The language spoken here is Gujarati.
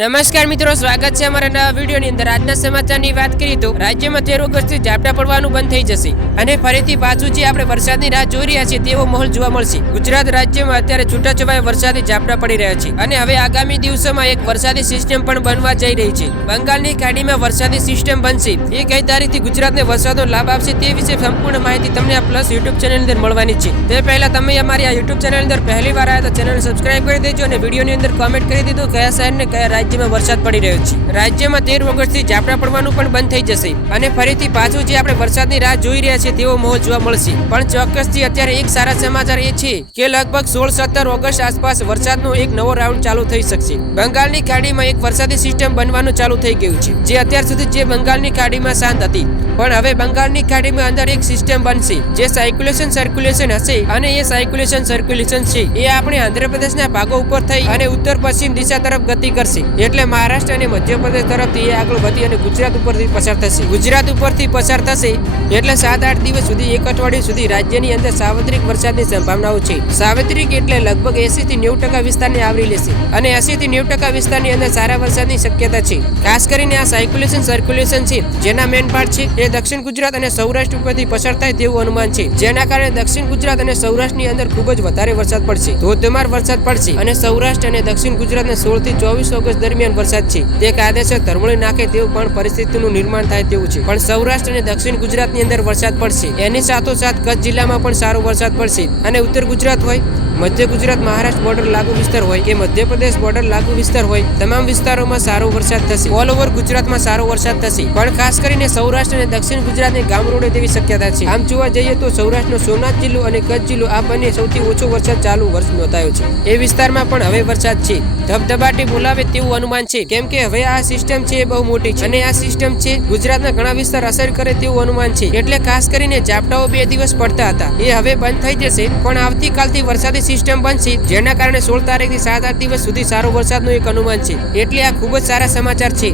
નમસ્કાર મિત્રો, સ્વાગત છે અમારા નવા વિડીયોની અંદર. આજના સમાચારની વાત કરીએ તો રાજ્યમાં તેર ઓગસ્ટથી ઝાપટા પડવાનું બંધ થઈ જશે. અને ફરીથી પાછું જે આપણે વરસાદની રાહ જોઈ રહ્યા છીએ, તેવો માહોલ જોવા મળશે. ગુજરાત રાજ્યમાં અત્યારે છૂટાછવાયા વરસાદી ઝાપટા પડી રહ્યા છે. અને હવે આગામી દિવસોમાં એક વરસાદી સિસ્ટમ પણ બનવા જઈ રહી છે. બંગાળની ખાડીમાં વરસાદી સિસ્ટમ બનશે. એ કઈ તારીખથી ગુજરાતને વરસાદનો લાભ આપશે તે વિશે સંપૂર્ણ માહિતી તમને આ પ્લસ યુટ્યુબ ચેનલ અંદર મળવાની છે. તે પહેલા તમે અમારી આ યુટ્યુબ ચેનલ અંદર પહેલી વાર આવ્યા તો ચેનલ સબસ્ક્રાઇબ કરી દેજો અને વિડીયોની અંદર કોમેન્ટ કરી દીધું કયા શહેર ને કયા રાજ્યમાં વરસાદ પડી રહ્યો છે. રાજ્યમાં તેર ઓગસ્ટથી ઝાપટા પડવાનું પણ બંધ થઈ જશે. અને ફરીથી પાછું જે આપણે વરસાદની રાહ જોઈ રહ્યા છીએ તેવો મોહ જોવા મળશે. પણ ચોક્કસથી અત્યારે એક સારા સમાચાર એ છે કે લગભગ સોળ સત્તર ઓગસ્ટ આસપાસ વરસાદનો એક નવો રાઉન્ડ ચાલુ થઈ શકશે. બંગાળની ખાડીમાં એક વરસાદી સિસ્ટમ બનવાનું ચાલુ થઈ ગયું છે, જે અત્યાર સુધી જે બંગાળની ખાડીમાં શાંત હતી. પણ હવે બંગાળની ખાડીમાં અંદર એક સિસ્ટમ બનશે, જે સાયક્યુલેશન સર્ક્યુલેશન હશે અને એ સાયક્યુલેશન સર્ક્યુલેશન છે. એ આપણે આંધ્રપ્રદેશના ભાગો ઉપર થઈ અને ઉત્તર પશ્ચિમ દિશા તરફ ગતિ કરશે. એટલે મહારાષ્ટ્ર અને મધ્યપ્રદેશ તરફથી એ આગળ વધી અને ગુજરાત ઉપરથી પસાર થશે. ગુજરાત ઉપરથી પસાર થશે એટલે સાત આઠ દિવસ સુધી એક અઠવાડિયું સુધી રાજ્યની અંદર સાર્વત્રિક વરસાદની સંભાવનાઓ છે. સાર્વત્રિક એટલે લગભગ એસી થી નેવું ટકા વિસ્તારને આવરી લેશે અને એસી થી નેવું ટકા વિસ્તારની અંદર સારા વરસાદની શક્યતા છે. ખાસ કરીને આ સાયકુલેશન સર્ક્યુલેશન છે, જેના મેન પાર્ટ છે એ દક્ષિણ ગુજરાત અને સૌરાષ્ટ્ર ઉપરથી પસાર થાય તેવું અનુમાન છે. જેના કારણે દક્ષિણ ગુજરાત અને સૌરાષ્ટ્રની અંદર ખૂબ જ વધારે વરસાદ પડશે. ધોધમાર વરસાદ પડશે અને સૌરાષ્ટ્ર અને દક્ષિણ ગુજરાતને સોળથી ચોવીસ ઓગસ્ટ દરમિયાન વરસાદ છે. તે કાયદેસર ધરમળી નાખે તેવું પણ પરિસ્થિતિનું નિર્માણ થાય તેવું છે. પણ સૌરાષ્ટ્ર અને દક્ષિણ ગુજરાતની અંદર વરસાદ પડશે. એની સાથોસાથ કચ્છ જિલ્લામાં પણ સારો વરસાદ પડશે. અને ઉત્તર ગુજરાત હોય, મધ્ય ગુજરાત, મહારાષ્ટ્ર બોર્ડર લાગુ વિસ્તાર હોય કે મધ્યપ્રદેશ બોર્ડર લાગુ વિસ્તાર હોય, તમામ વિસ્તારોમાં સારો વરસાદ થશે. ઓલ ઓવર ગુજરાતમાં સારો વરસાદ થશે. પણ ખાસ કરીને સૌરાષ્ટ્ર અને દક્ષિણ ગુજરાતને ગામ રોડે તેવી શક્યતા છે. આમ જોવા જઈએ તો સૌરાષ્ટ્રનો સોમનાથ જિલ્લો અને કચ્છ જિલ્લો આ બંને સૌથી ઓછો વરસાદ ચાલુ વર્ષ નોંધાયો છે. એ વિસ્તારમાં પણ હવે વરસાદ છે. ધબધબાટી બોલાવે તેવું અનુમાન છે. કેમ કે હવે આ સિસ્ટમ છે એ બહુ મોટી છે અને આ સિસ્ટમ છે ગુજરાતના ઘણા વિસ્તાર અસર કરે તેવું અનુમાન છે. એટલે ખાસ કરીને ઝાપટાઓ બે દિવસ પડતા હતા. એ હવે બંધ થઈ જશે, પણ આવતીકાલથી વરસાદી સિસ્ટમ બનશે, જેના કારણે સોળ તારીખથી સાત આઠ દિવસ સુધી સારો વરસાદનું એક અનુમાન છે. એટલે આ ખૂબ જ સારા સમાચાર છે.